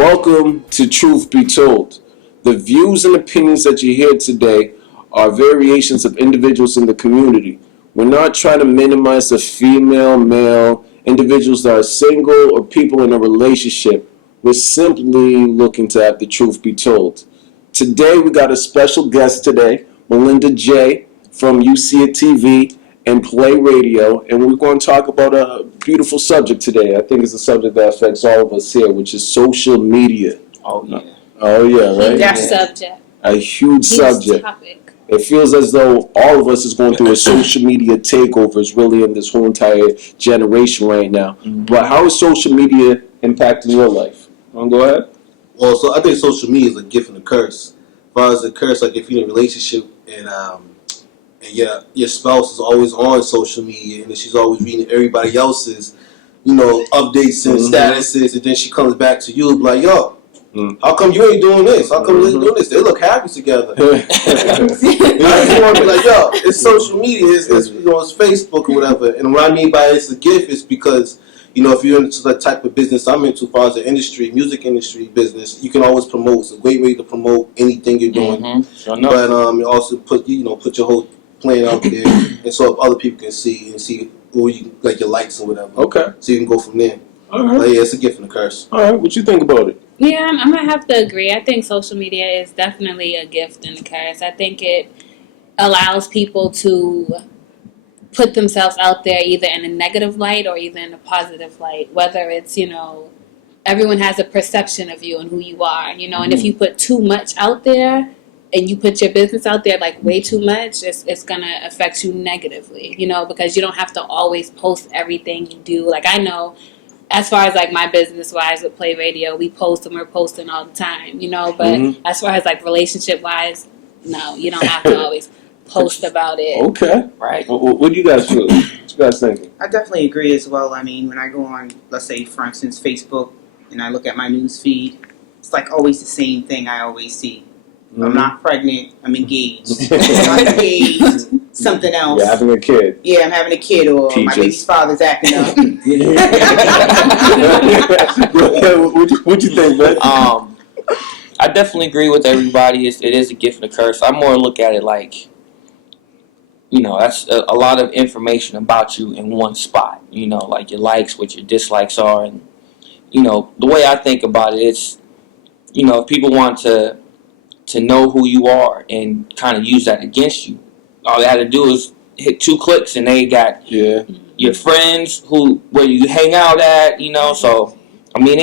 Welcome to Truth Be Told. The views and opinions that you hear today are variations of individuals in the community. We're not trying to minimize the female, male, individuals that are single, or people in a relationship. We're simply looking to have the truth be told. Today we got a special guest today, Melinda J. from UC TV and Play Radio, and we're going to talk about a beautiful subject today. I think it's a subject that affects all of us here, which is social media. Oh yeah. Oh yeah, right? That subject. A huge subject. Topic. It feels as though all of us is going through a social media takeover is really in this whole entire generation right now. Mm-hmm. But how is social media impacting your life? Go ahead. Well, so I think social media is a gift and a curse. As far as a curse, like if you're in a relationship and your spouse is always on social media and she's always reading everybody else's, updates and statuses, and then she comes back to you and be like, yo, how come you ain't doing this? How come you ain't doing this? They look happy together. You want to be like, yo, it's social media, it's Facebook or whatever. And what I mean by it's a gift is because, if you're into the type of business I'm into, as far as the industry, music industry business, you can always promote. It's a great way to promote anything you're doing. Mm-hmm. But it also put your whole plan out there, and so other people can see who you like your likes or whatever. Okay. So you can go from there. All right. But yeah, it's a gift and a curse. All right. What you think about it? Yeah, I'm going to have to agree. I think social media is definitely a gift and a curse. I think it allows people to put themselves out there either in a negative light or either in a positive light. Whether it's, everyone has a perception of you and who you are, and if you put too much out there and you put your business out there like way too much, it's going to affect you negatively, because you don't have to always post everything you do. Like I know, as far as like my business wise with Play Radio, we post and we're posting all the time, but as far as like relationship wise, no, you don't have to always post about it. Okay. Right. What do you guys feel? What you guys thinking? I definitely agree as well. I mean, when I go on, let's say, for instance, Facebook, and I look at my news feed, it's like always the same thing I always see. I'm not pregnant. I'm engaged. I'm not engaged. Something else. You're having a kid. Yeah, I'm having a kid, or Peaches. my baby's father's acting up. What you think, man? I definitely agree with everybody. It is a gift and a curse. I more look at it like, that's a lot of information about you in one spot. Like your likes, what your dislikes are, and the way I think about it, it's if people want to know who you are and kind of use that against you, all they had to do is hit 2 clicks and they got your friends where you hang out at, So I mean,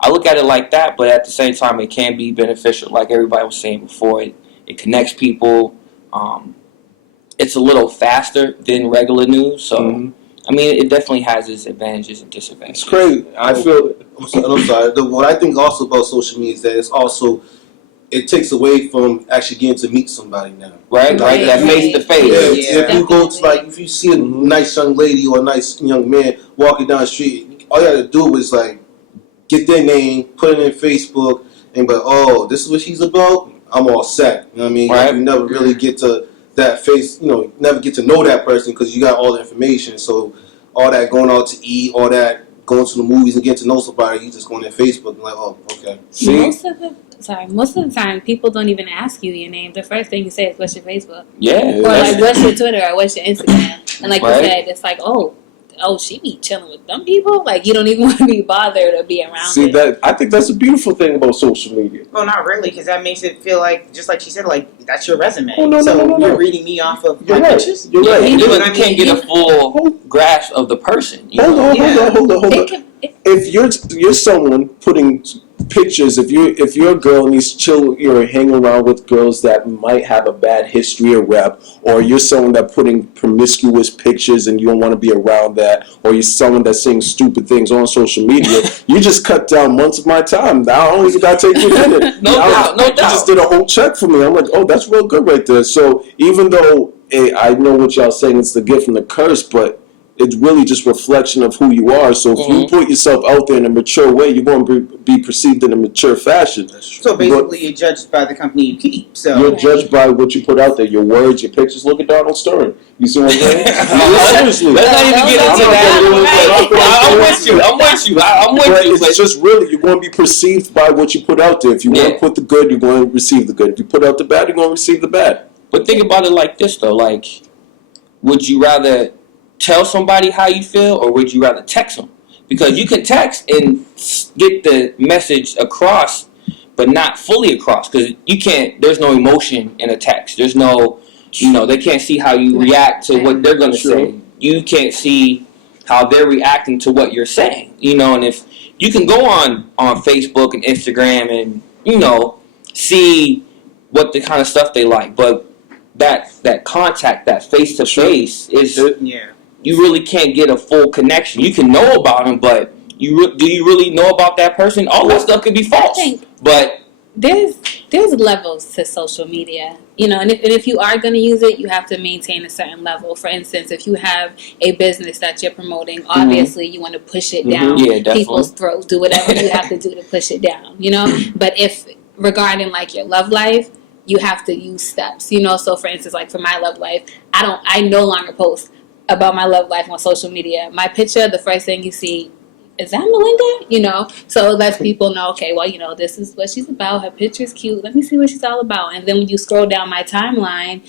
I look at it like that, but at the same time, it can be beneficial. Like everybody was saying before, it connects people. It's a little faster than regular news, so I mean, it definitely has its advantages and disadvantages. It's crazy. I feel. I'm sorry. What I think also about social media is that it takes away from actually getting to meet somebody now. Right. That face to face. Yeah. If you go to if you see a nice young lady or a nice young man walking down the street, all you have to do is get their name, put it in Facebook, and be like, oh, this is what she's about. I'm all set. You know what I mean? Right. You never really get to that face. Never get to know that person because you got all the information. So all that going out to eat, all that going to the movies and getting to know somebody, you just going on Facebook and like, oh, okay. Most of the time, people don't even ask you your name. The first thing you say is, what's your Facebook? Yeah. Or like, what's your Twitter or what's your Instagram? And like you Right. said, it's like, oh, she be chilling with them people? Like, you don't even want to be bothered or be around See, it. I think that's a beautiful thing about social media. Well, not really, because that makes it feel like, just like she said, like, that's your resume. Oh, no, so no. you're reading me off of You're my right. pictures? You're right. You know what I can't mean? get a full grasp of the person. Hold on. It If you're someone putting pictures, if you're a girl and you're hanging around with girls that might have a bad history or rep, or you're someone that putting promiscuous pictures and you don't want to be around that, or you're someone that's saying stupid things on social media, you just cut down months of my time. Now I only got to take you in it. No doubt. You just did a whole check for me. I'm like, oh, that's real good right there. So even though I know what y'all saying, it's the gift and the curse, but it's really just reflection of who you are. So if you put yourself out there in a mature way, you're going to be perceived in a mature fashion. So basically, you're judged by the company you keep. So You're judged by what you put out there, your words, your pictures. Look at Donald Sterling. You see what I'm saying? Seriously. Let's not even get into that. I'm with you. But it's just really, you're going to be perceived by what you put out there. If you want to put the good, you're going to receive the good. If you put out the bad, you're going to receive the bad. But think about it like this, though. Like, would you rather tell somebody how you feel, or would you rather text them? Because you can text and get the message across, but not fully across. Because you can't, there's no emotion in a text. There's no, they can't see how you react to what they're going to say. You can't see how they're reacting to what you're saying. And if you can go on Facebook and Instagram and, see what the kind of stuff they like, but that contact, that face to face is you really can't get a full connection. You can know about them, but do you really know about that person? All that stuff could be false. But there's levels to social media, and if you are going to use it, you have to maintain a certain level. For instance, if you have a business that you're promoting, obviously you want to push it down people's throats, do whatever you have to do to push it down, But if regarding like your love life, you have to use steps, So for instance, like for my love life, I no longer post about my love life on social media. My picture, the first thing you see, is that Melinda? So it lets people know, okay, well, this is what she's about. Her picture's cute. Let me see what she's all about. And then when you scroll down my timeline,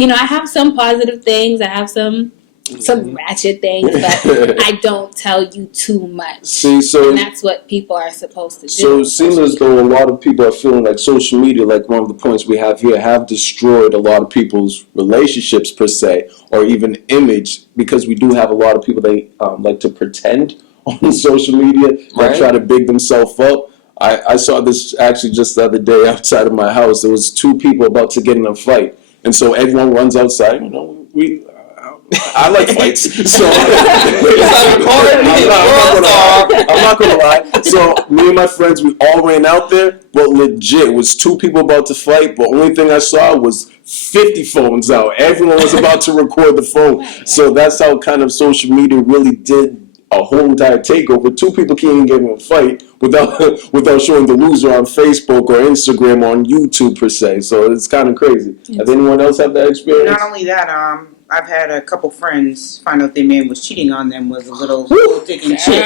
I have some positive things. I have some ratchet things, but I don't tell you too much. And that's what people are supposed to do. So it seems as though a lot of people are feeling like social media, like one of the points we have here, have destroyed a lot of people's relationships per se, or even image, because we do have a lot of people that like to pretend on social media, like try to big themselves up. I saw this actually just the other day outside of my house. There was two people about to get in a fight, and so everyone runs outside. I like fights, so I'm not gonna lie. So me and my friends, we all ran out there, but legit, it was two people about to fight. But only thing I saw was 50 phones out. Everyone was about to record the phone. So that's how kind of social media really did a whole entire takeover. Two people can't even get in a fight without showing the loser on Facebook or Instagram or on YouTube per se. So it's kind of crazy. Has anyone else have that experience? Not only that, I've had a couple friends find out their man was cheating on them, was a little dick and chick.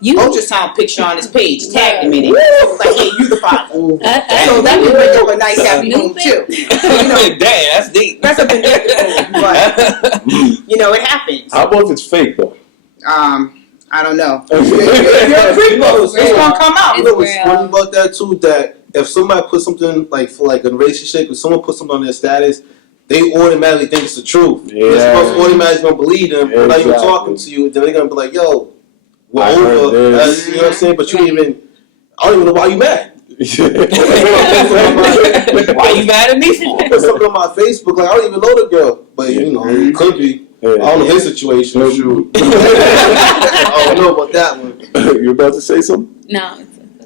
Ultrasound picture on his page, tagged him in it. Like, hey, you the father. So that would break up a nice happy home too. Damn, that's deep. That's a vindictive, but it happens. How about if it's fake though? I don't know. It's gonna come out. What's funny about that too? That if somebody puts something like for like a relationship, if someone puts something on their status, they automatically think it's the truth. Yeah. They're supposed to automatically gonna believe them. They're not even talking to you. Then they're gonna be like, "Yo, we're over." You know what I'm saying? But you didn't even. I don't even know why you mad. Why you mad at me for? Put something on my Facebook like I don't even know the girl, but it could be. I don't know his situation. I don't know about that one. You're about to say something? No.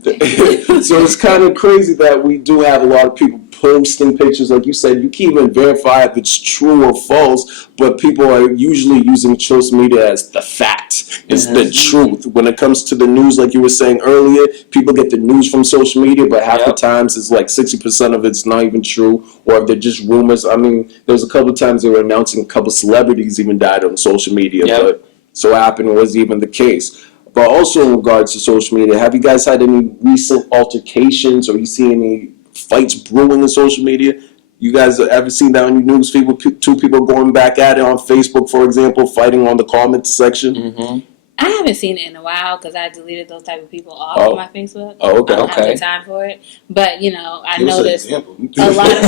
So it's kind of crazy that we do have a lot of people posting pictures. Like you said, you can't even verify if it's true or false, but people are usually using social media as the fact. It's the truth. When it comes to the news, like you were saying earlier, people get the news from social media, but half the times it's like 60% of it's not even true, or if they're just rumors. I mean, there was a couple of times they were announcing a couple celebrities even died on social media, but so happened it was even the case. But also in regards to social media, have you guys had any recent altercations, or you see any fights brewing in social media? You guys ever seen that on your news feed with two people going back at it on Facebook, for example, fighting on the comments section? Mm-hmm. I haven't seen it in a while because I deleted those type of people off of my Facebook. Oh, okay. I don't have the time for it. But, I noticed a lot of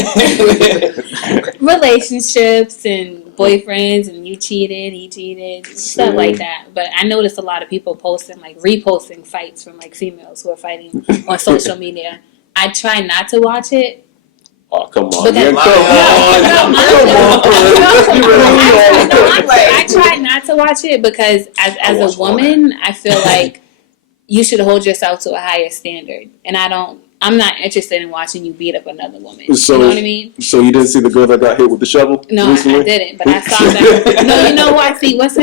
relationships and boyfriends, and you cheated, he cheated, stuff like that. But I noticed a lot of people posting, like reposting fights from like females who are fighting on social media. I try not to watch it. Oh, come on. I try not to watch it because as a woman, I feel like you should hold yourself to a higher standard. And I'm not interested in watching you beat up another woman. So- you know what I mean? So you didn't see the girl that got hit with the shovel? No, I recently? didn't, but I saw that. No, you know what? See, what's the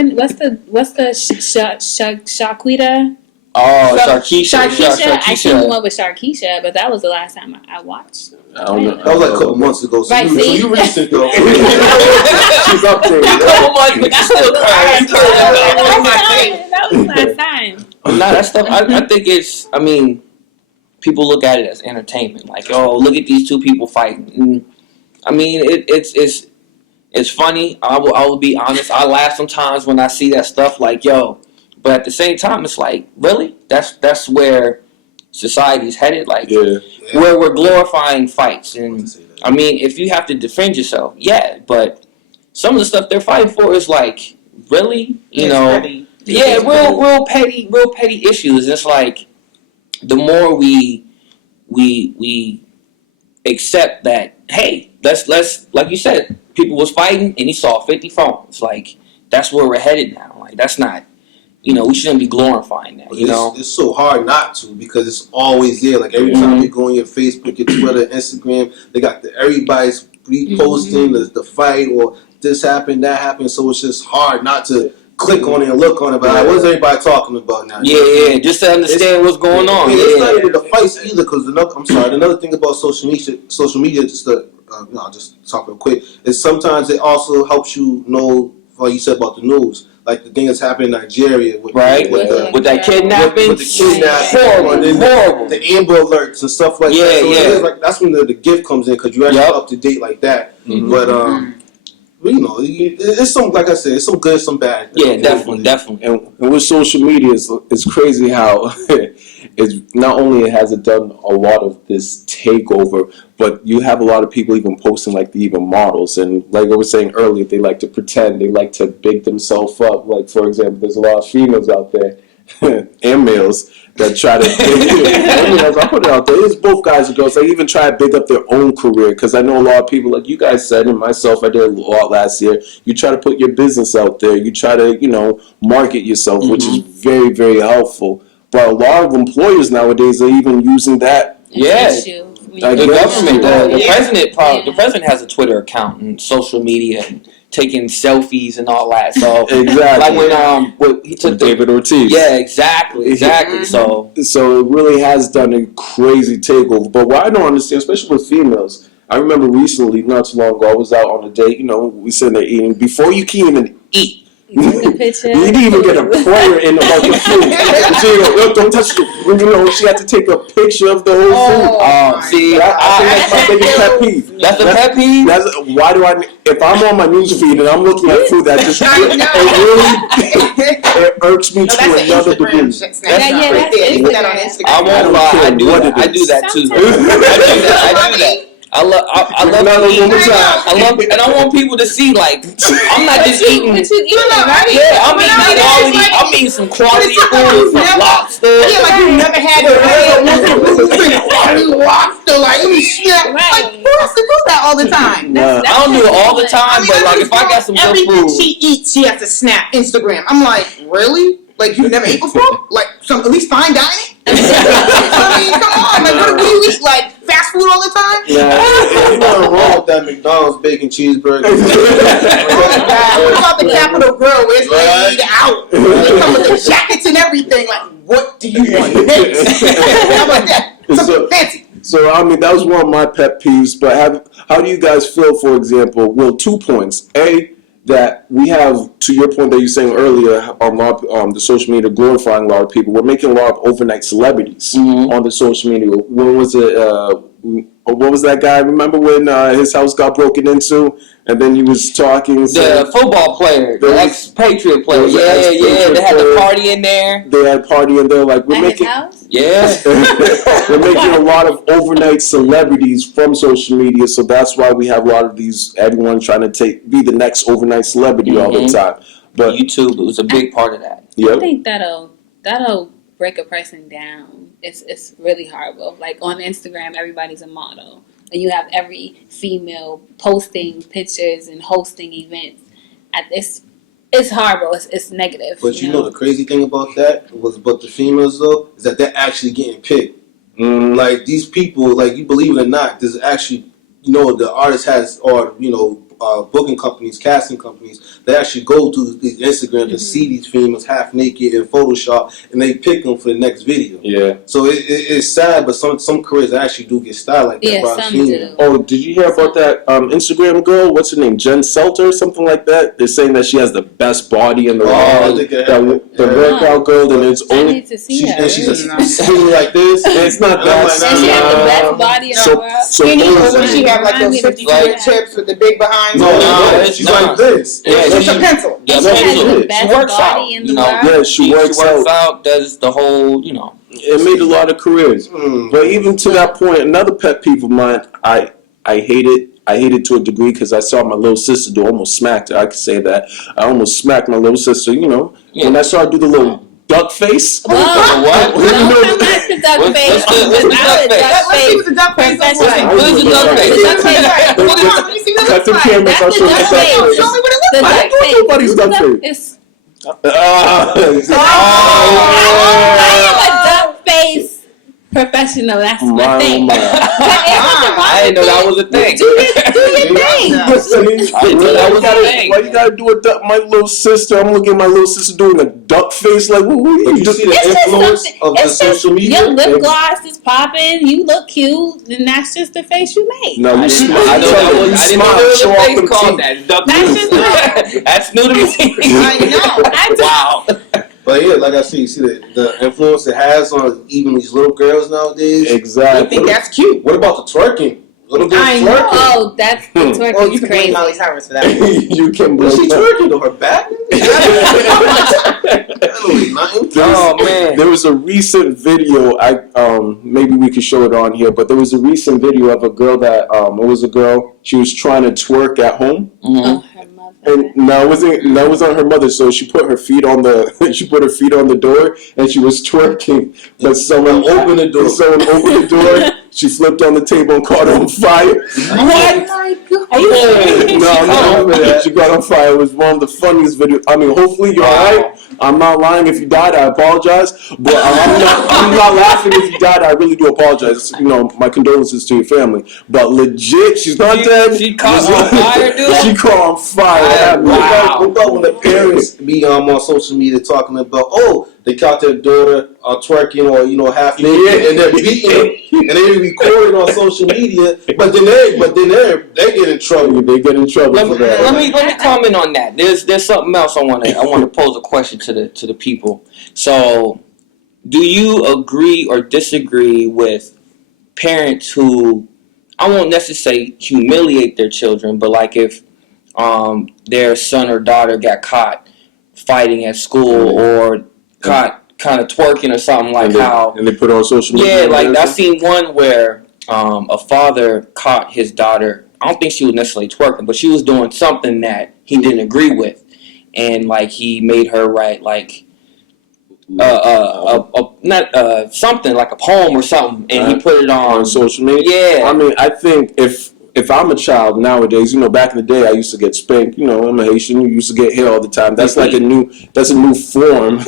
Shaquita? Oh, Sharkeisha. Sharkeisha. I seen the one with Sharkeisha, but that was the last time I watched. I don't know. That was like a couple months ago. So Right, you, so see? you recent though. She's up there. A couple months, but you still crying. That was last time. Nah, that stuff. I think it's. I mean, people look at it as entertainment. Like, oh, look at these two people fighting. And, I mean, it's funny. I will be honest. I laugh sometimes when I see that stuff. Like, yo, but at the same time, it's like, really? That's where society's headed. Like, Yeah. where we're glorifying fights. And I mean, if you have to defend yourself, yeah. But some of the stuff they're fighting for is like, really, you know. Petty. Yeah, real petty issues. It's like the more we accept that, hey, let's like you said, people was fighting and he saw 50 phones. Like that's where we're headed now. Like that's not, we shouldn't be glorifying that. It's so hard not to because it's always there. Like every time you go on your Facebook, your Twitter, Instagram, they got everybody's reposting the fight or this happened, that happened. So it's just hard not to click on it and look on it. But like, what is everybody talking about now? Yeah, just to understand what's going on. It's not even the fights either. Because another thing about social media, just to I'll just talk real quick, is sometimes it also helps you know, like you said about the news, like the thing that's happening in Nigeria with that kidnapping, with the kidnapping, horrible, and then horrible. the Amber Alerts and stuff like that. So it is like that's when the gift comes in because you're actually up to date like that. Mm-hmm. But it's some, like I said, it's some good, some bad. Yeah, definitely. And with social media, it's crazy how it's not only has it done a lot of this takeover, but you have a lot of people even posting like the even models. And like I was saying earlier, they like to pretend, they like to big themselves up. Like, for example, there's a lot of females out there and males that try to I put it out there. It's both guys and girls. They even try to big up their own career because I know a lot of people, like you guys said, and myself, I did a lot last year. You try to put your business out there. You try to, market yourself, which is very, very helpful. But a lot of employers nowadays are even using that. Yeah. The The government, Yeah. the president has a Twitter account and social media and taking selfies and all that. So Exactly. like when he took David Ortiz. Yeah, exactly. So it really has done a crazy takeover. But what I don't understand, especially with females, I remember recently, not too long ago, I was out on a date. We sitting there eating. Before you can even eat, You took a picture. you didn't even get a prayer in about the food. She don't touch it. She had to take a picture of the whole food. see, I think that's my biggest pet peeve. that's a pet peeve. Why do if I'm on my news feed and I'm looking at food that just it irks me to another degree. That's Instagram. Put that on Instagram. I won't lie, I do that too. I do that. I love to eat. And I want people to see, like, I'm not just eating. But you eating, right? Yeah, I'm eating some quality food, some lobster. Yeah, like you never had quality lobster, like shit. Like who has to do that all the time? I don't do it all the time, but like if I got some good everything food. she eats, she has to snap Instagram. I'm like, really? Like you never ate before? Like at least fine dining? I mean, come on. Like what do you eat? Like fast food all the time? There's nothing wrong with that McDonald's bacon cheeseburger. What about the Capitol Grill where it's laid out? They come with the jackets and everything. Like, what do you want next? How about that? Something fancy. So, that was one of my pet peeves, but how do you guys feel, for example, 2 points. A, that we have, to your point that you were saying earlier, on the social media glorifying a lot of people. We're making a lot of overnight celebrities on the social media. When was it? What was that guy? Remember when his house got broken into, and then he was talking? The football player, the ex-Patriot player. Yeah. They had the party in there. They had a party in there. Like At his house? Yeah. We're making a lot of overnight celebrities from social media, so that's why we have a lot of everyone trying to be the next overnight celebrity all the time. But YouTube was a big part of that. I think that'll break a person down. It's really horrible. Like on Instagram, everybody's a model, and you have every female posting pictures and hosting events. it's horrible. It's negative. But you know the crazy thing about that was about the females though is that they're actually getting picked. Like these people, like you believe it or not, there's actually, you know, the artist has, or you know, booking companies, casting companies, they actually go to these Instagrams and see these females half naked in Photoshop, and they pick them for the next video. Yeah. So it's sad, but some careers actually do get styled like that. Yeah, by a some female. do. Oh, did you hear about that Instagram girl? What's her name? Jen Selter or something like that? They're saying that she has the best body in the Oh, I world. think I The heard that. workout girl, and it's I only need to see her. And she's skinny like this. it's not And I'm that. like, And she has the nah. best body in the world. So Skinny, or those- when she have like those Remind me to 50 do finger that. tips with the big behind? No, Nah, she's nah. like this. Yeah, It's she- a pencil. Yeah, And no, she has she the is. best She works body out, in you the know. world. Yeah, she works out. Does the whole, you know. It made a lot of careers. But even to that point, another pet peeve of mine, I hate it. I hate it to a degree because I saw my little sister do. Almost smacked her. I could say that. I almost smacked my little sister. You know, Yeah. when I saw her do the little duck face. Whoa, What? don't come back to duck What's face. the duck face? Let's see what the duck face looks like. Professional. What is the duck face? The duck face. Hold on, let me see what it Cut looks the like. cameras. That's I'll the show you duck the face. duck Show me what it looks The like. duck face. nobody's duck face. It's- Ah. I am a duck face professional. That's my My, thing. my. I didn't know that was a thing. Do your thing. I didn't know that was a thing. Why you gotta do a duck? My little sister, I'm looking at my little sister doing a duck face. Like, what are But you you just see the It's just influence something- of the it's just social media. Your lip gloss is popping. You look cute, and that's just the face you make. No, you I smile. didn't know that was. I didn't know there was Show a off face them called teeth. that. Duck That's face. just That's new to me. I know. I just- Wow. But yeah, like I said, you see the influence it has on even these little girls nowadays. I Exactly. think that's cute. What about the twerking? Little girls I know. twerking. Oh, that's the twerking. Well, you can crazy. blame Miley Cyrus for that. You can What's she blame twerking though? Her back? That don't mean nothing. Oh man. There was a recent video. Maybe we could show it on here, but there was a recent video of a girl that it was a girl. She was trying to twerk at home, Mhm. Oh, her mother. and no, it wasn't. No, it was on her mother. So she put her feet on the. She put her feet on the door, and she was twerking. But someone opened the door. Someone opened the door. She flipped on the table and caught on fire. What? Are you No, she got on fire. It was one of the funniest videos. I mean, hopefully you're alright. I'm not lying. If you died, I apologize. But I'm not laughing if you died. I really do apologize. You know, my condolences to your family. But legit, she's not dead. She caught on fire, dude? She caught on fire. Wow. What about when the parents be on social media talking about, oh, they caught their daughter twerking or half naked, Yeah. and they're beating them, and they record it on social media, but then they get in trouble. They get in trouble Let for me, that. let me comment on that. There's something else I want to pose a question to the people. So, do you agree or disagree with parents who, I won't necessarily say humiliate their children, but like if their son or daughter got caught fighting at school or caught kind of twerking or something, like how and they put it on social media. yeah, like I seen one where a father caught his daughter. I don't think she was necessarily twerking, but she was doing something that he didn't agree with, and like he made her write like not something like a poem or something, and he put it on on. social media. Yeah, I mean, I think if I'm a child nowadays, back in the day, I used to get spanked. I'm a Haitian. You used to get hit all the time. That's like a new form.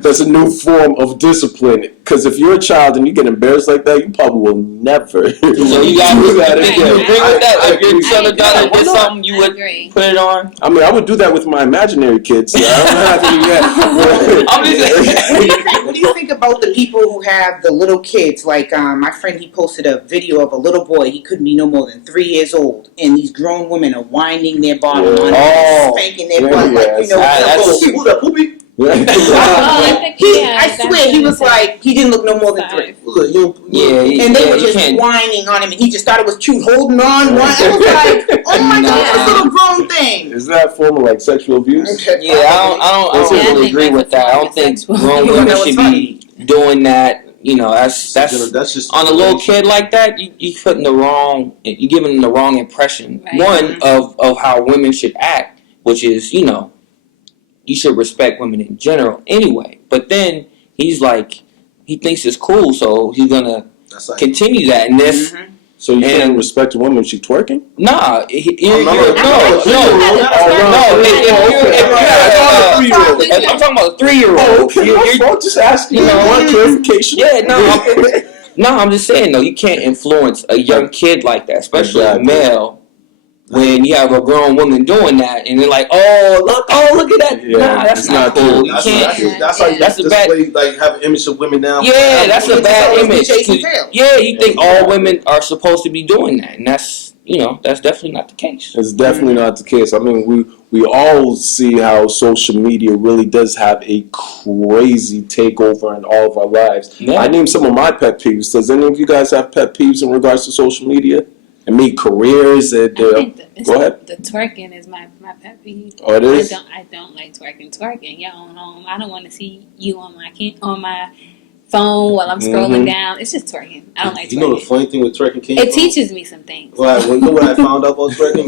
That's a new form of discipline. Because if you're a child and you get embarrassed like that, you probably will never so you got do that you again. agree with that? I If your agree. son or daughter did something, you I would agree. put it on. I mean, I would do that with my imaginary kids. I don't have any yet. I'm just What do you think about the people who have the little kids? Like my friend, he posted a video of a little boy. He couldn't be no more than 3 years old, and these grown women are winding their bottom on him, Oh. spanking their Yeah, butt, like that's- Who that poopy? Oh, I think I swear he was like he didn't look no more than 3. yeah, And they were you just can't. whining on him, and he just thought it was cute, holding on. I was like, "Oh my Nah. God, this little grown thing!" Is that a form of like sexual abuse? Yeah, I don't Yeah, I really think agree that's with a that. I form don't of think sexual grown abuse. women That was should funny. be doing that. That's just on a little kid like that. You putting you giving them the wrong impression. Right. One of how women should act, which is you should respect women in general anyway. But then he's like he thinks it's cool, so he's gonna That's like, continue that, and this So you And- can't respect a woman when she's twerking? Nah, I'm not no. I'm talking about a 3-year-old. Oh, okay. My fault. Just asking. You know, one clarification. Yeah, no, I'm just saying, no, you can't influence a young kid like that, especially Exactly. a male, when you have a grown woman doing that, and they're like, oh, look at that. Yeah, nah, that's it's not not cool. true. You That's can't. that's how you That's a bad. display, like, have an image of women now. Yeah, that's a It's bad always image. chasing tails. Yeah, you think all women are supposed to be doing that, and that's definitely not the case. It's definitely not the case. I mean, we all see how social media really does have a crazy takeover in all of our lives. Yeah. I named some of my pet peeves. Does any of you guys have pet peeves in regards to social media? And me, careers, and I think go ahead. The twerking is my pet peeve. Oh, it is? I don't like twerking. Your own home. I don't want to see you on my phone while I'm scrolling down. It's just twerking. I don't like You know the twerking. funny thing with twerking came It from? teaches me some things. Well, you know what I found out about twerking?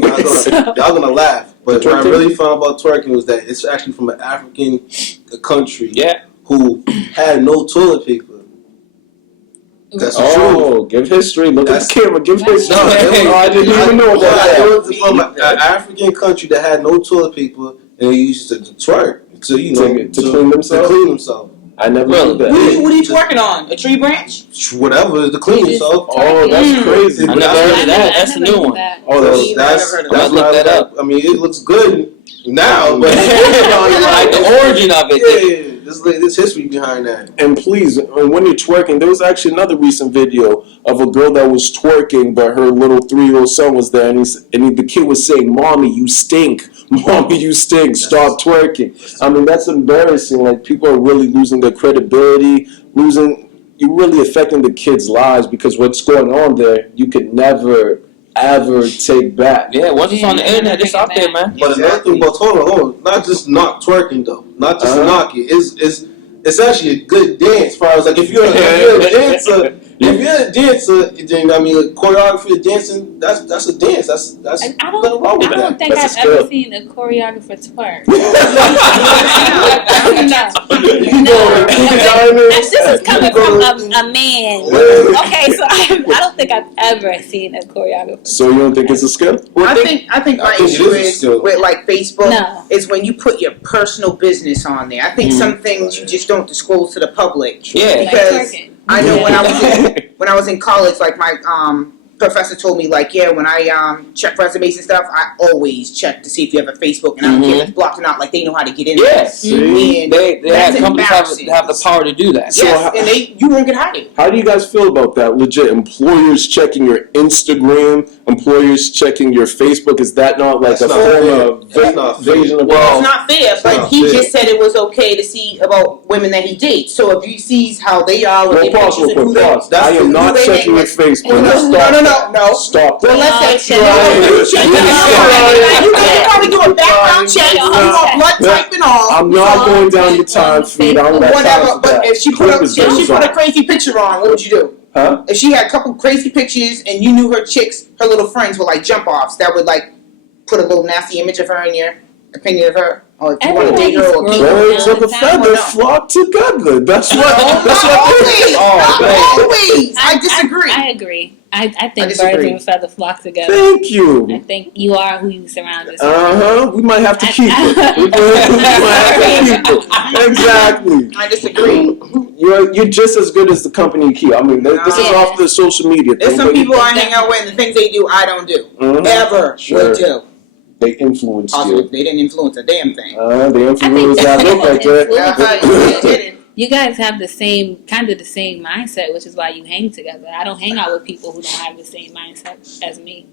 Y'all gonna laugh. But what I really found about twerking was that it's actually from an African country Yeah. who had no toilet paper. That's the truth. Oh, give history. Look at the camera. Give history. No, Oh, I didn't even know that. It was from an African country that had no toilet paper, and they used to twerk to clean themselves? To clean themselves. I never Really? knew that. What are you twerking on? A tree branch? Whatever to clean You just yourself. Oh, that's crazy. I never heard of that. That's a new one. Oh, Me either. That's I've never heard of that. why I'm gonna look that up. I mean, it looks good now, but Like the origin of it. Yeah, there's history behind that. And please, when you're twerking, there was actually another recent video of a girl that was twerking, but her little 3-year-old son was there, and the kid was saying, "Mommy, you stink. Mommy, you stink. Stop twerking." I mean, that's embarrassing. Like, people are really losing their credibility, you're really affecting the kids' lives, because what's going on there, you could never, ever take back. Yeah, once it's on the Yeah, internet, it's out there, man. But another thing about hold on, not just not twerking though, not just knock it. It's actually a good dance. As far as like if you're a dancer, then I mean a choreography of dancing, that's a dance. That's I nothing wrong with don't that. think That's a I've ever skill. seen a choreographer twerk. This is coming from a man. Okay, so I don't think I've ever seen a choreographer. So you don't think it's a skill? I think my I think issue it is a is skill. with like Facebook No. is when you put your personal business on there. I think some things you just don't disclose to the public. Yeah. Like Because twerking. I know when I was in college, like my professor told me, like, yeah, when I check resumes and stuff, I always check to see if you have a Facebook, and I don't care if it's blocked or not. Like, they know how to get in there. Yes. And They that's have companies embarrassing. have the power to do that. So yes, how- and you won't get hired. How do you guys feel about that? Legit, employers checking your Instagram, employers checking your Facebook. Is that not like That's a not form fair. of That's not fair. invasion of It's not fair, but not he fair. just said it was okay to see about women that he dates. So if he sees how they are with Well, their pause, pictures and who they pause. that's I am who not they checking hang your with. Facebook. No. Stop Well, that. let's say No, you can probably do a background check, you want blood type and all. I'm not going down the time feed. I don't got time Whatever, for but that. if she Clip is put a on. crazy picture on, what would you do? Huh? If she had a couple crazy pictures and you knew her little friends were like jump offs, that would like put a little nasty image of her in your opinion of her. Or if you want to date her or keep her. Birds of a feather flock together. That's what. That's what. Always. I disagree. I agree. I think birds disagree. of a feather flock together. Thank I you. think you are who you surround yourself with. We might have to keep it. We might have to keep it. Exactly. I disagree. You're just as good as the company you keep. I mean, this is No. off the social media thing. There's some but people I hang out with and the things they do I don't do. Ever Sure. would do. They influenced Also, you. they didn't influence a damn thing. They influenced that look like that. They didn't. You guys have the same mindset, which is why you hang together. I don't hang out with people who don't have the same mindset as me.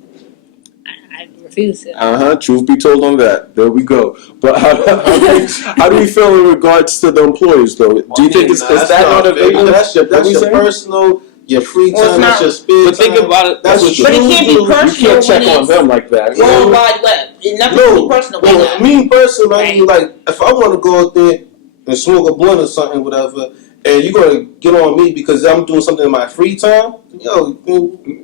I refuse to. Truth be told on that. There we go. But how do we feel in regards to the employees, though? Do you think is that not a fair. big That's your personal, your free Well, it's time, that's not- your spare But think time. about it. That's what you But it can't be do. You personal can't check when on it's them like that. World Wide Web. It never can be personal. Well, me personally, I mean, Right. like, if I want to go out there and smoke a blunt or something, whatever, and you're going to get on me because I'm doing something in my free time, yo,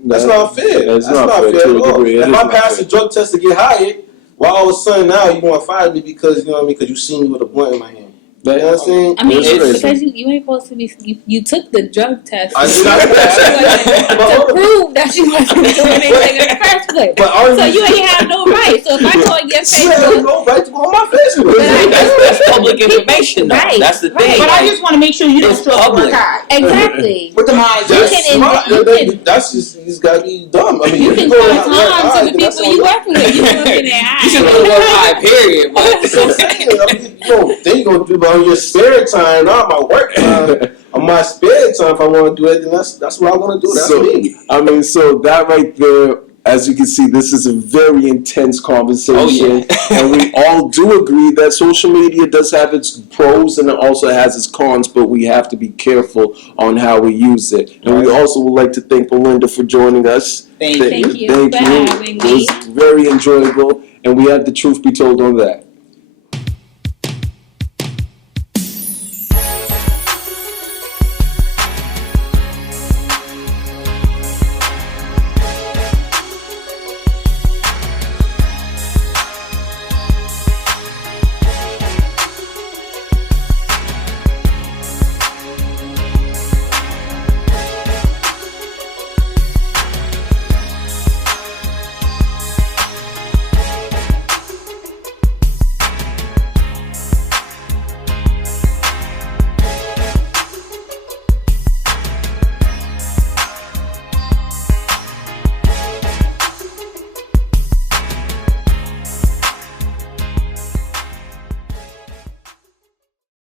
that's not fair. That's That's not not fair, fair to at a all. degree. It If is I not pass fair. a drug test to get hired, why all of a sudden now you want to fire me because, you know what I mean, because you seen me with a blunt in my hand? You know what I'm saying? I mean, It's it's crazy. because you ain't supposed to be. You took the drug test I did not to prove that you wasn't doing anything in the first place. But are So you ain't have no right. So if I go on your You have Facebook, no right to go on my Facebook. That's public information, though. Right, That's the thing. But I just want to make sure you don't It's show up public. work high exactly. with the mind. That's You can- smart. you can- That's just, you just gotta be dumb. I mean, You if can go cause out there, harm to alright, the then that's people on you working with. You working there. You should go to work high, period. That's what I'm But saying. I mean, then you gonna do it on your spare time, not my work time. On my spare time, if I want to do it, then that's what I want to do. That's So, me. I mean, so that right there, as you can see, this is a very intense conversation. And we all do agree that social media does have its pros and it also has its cons, but we have to be careful on how we use it. And we also would like to thank Belinda for joining us. Thank Thank you Thank for you. having It me. was very enjoyable, and we had the truth be told on that.